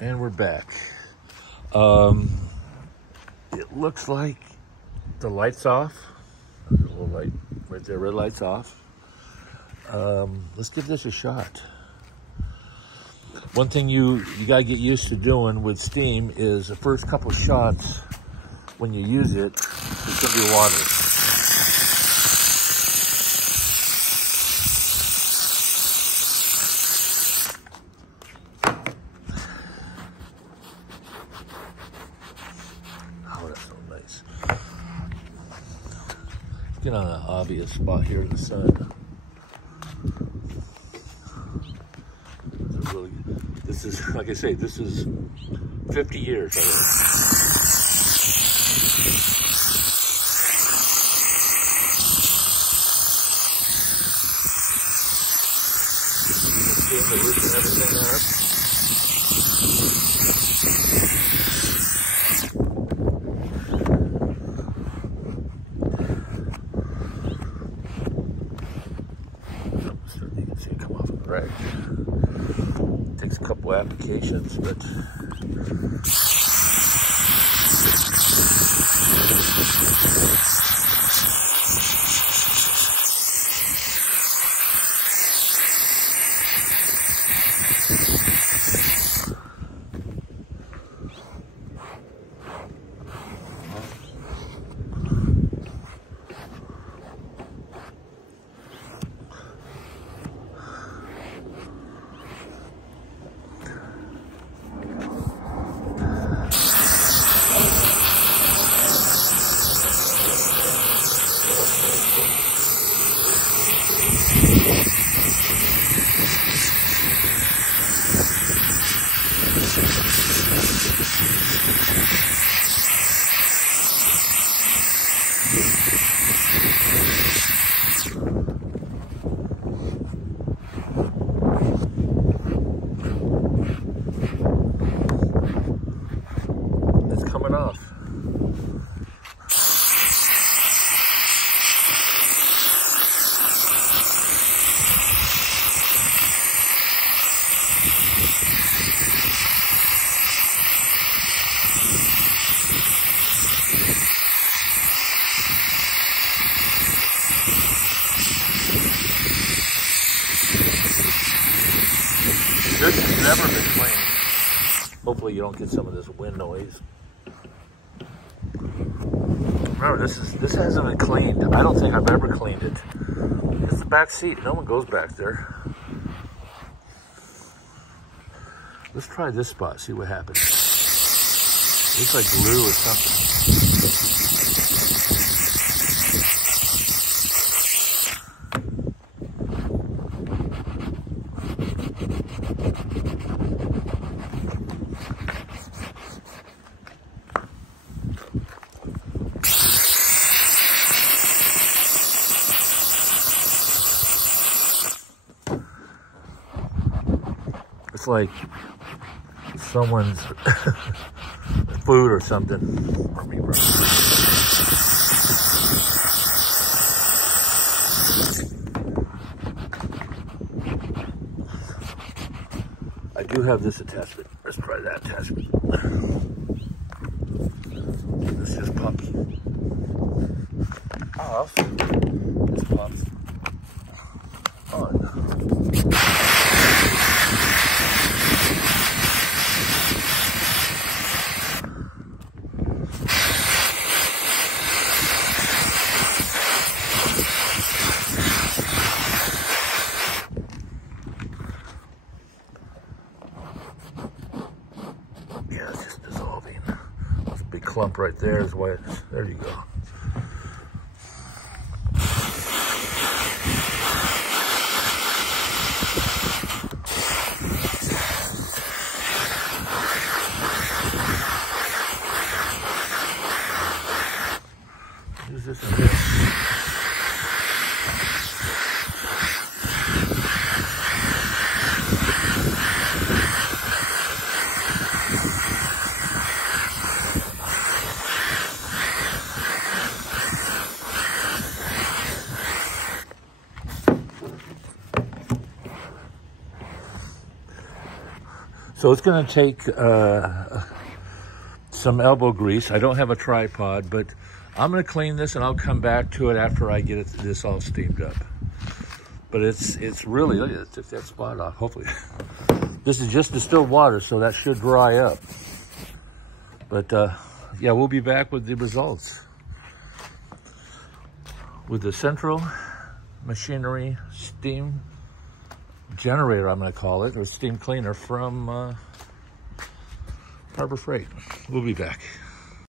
And we're back. It looks like the light's off. There's a little light right there, red light's off. Let's give this a shot. One thing you gotta get used to doing with steam is the first couple shots, when you use it, it's gonna be water. Oh, that's so nice. Let's get on an obvious spot here in the sun. This is, like I say, this is 50 years already. Seeing the roof and everything there. You can see it come off of the rack. Takes a couple applications, but it's coming off. This has never been cleaned. Hopefully you don't get some of this wind noise. Remember, this hasn't been cleaned. I don't think I've ever cleaned it. It's the back seat. No one goes back there. Let's try this spot, see what happens. Looks like glue or something. It's like someone's food or something. I do have this attachment. Let's try that attachment. This just pops off. This pops on. Yeah, it's just dissolving. There's a big clump right there is why it's, there you go. Use this in here. So it's going to take some elbow grease. I don't have a tripod, but I'm going to clean this and I'll come back to it after I get this all steamed up. But it's really, look at it, took that spot off, hopefully. This is just distilled water, so that should dry up. But yeah, we'll be back with the results. With the central machinery steam generator, I'm gonna call it, or steam cleaner from Harbor Freight. We'll be back.